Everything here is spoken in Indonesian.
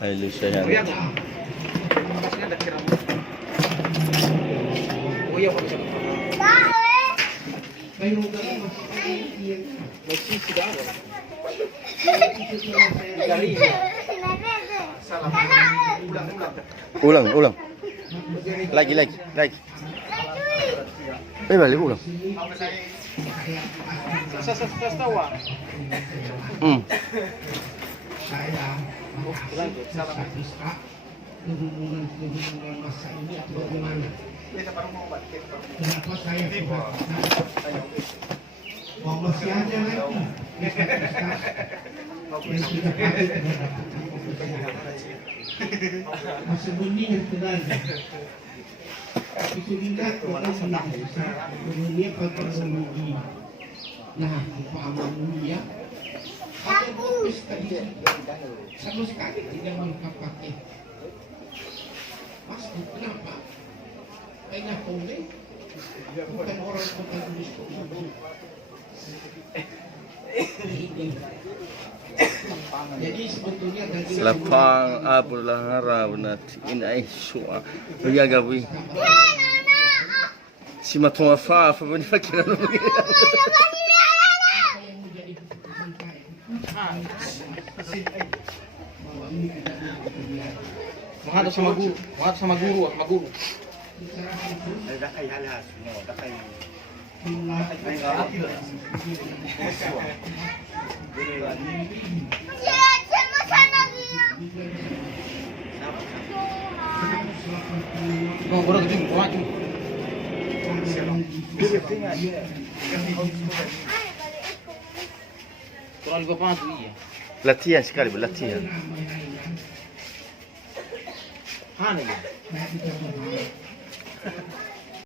Ay, Lucia yan. Kuya to. Kasi nga nakira mo. Kuya ko siya. May sisi daw. Galing. Salam. Ulang, ulang. Lagi. Balik ulang. Sa tawa. Hubungan masa ini atau bagaimana? Kenapa saya mau masih ada lagi yang sudah patuh terhadap masih bening sebenarnya. Itu lihat orang bisa dunia pengemudi. Nah, kepahaman dunia ada bonus tadi sama sekali tidak lengkap pakai. Mas, kenapa? Kayaknya boleh. Bukan orang kota Indonesia. Jadi sebetulnya dari Lapang apulah harap nanti ini aisyah. Lihat gabi. Si matong apa pun dipakai lalu. Menghadap sama guru, sama guru. Oh, guru kecil, maju. Kurang juga maju iya. Latihan sekali, latihan. Mana ya?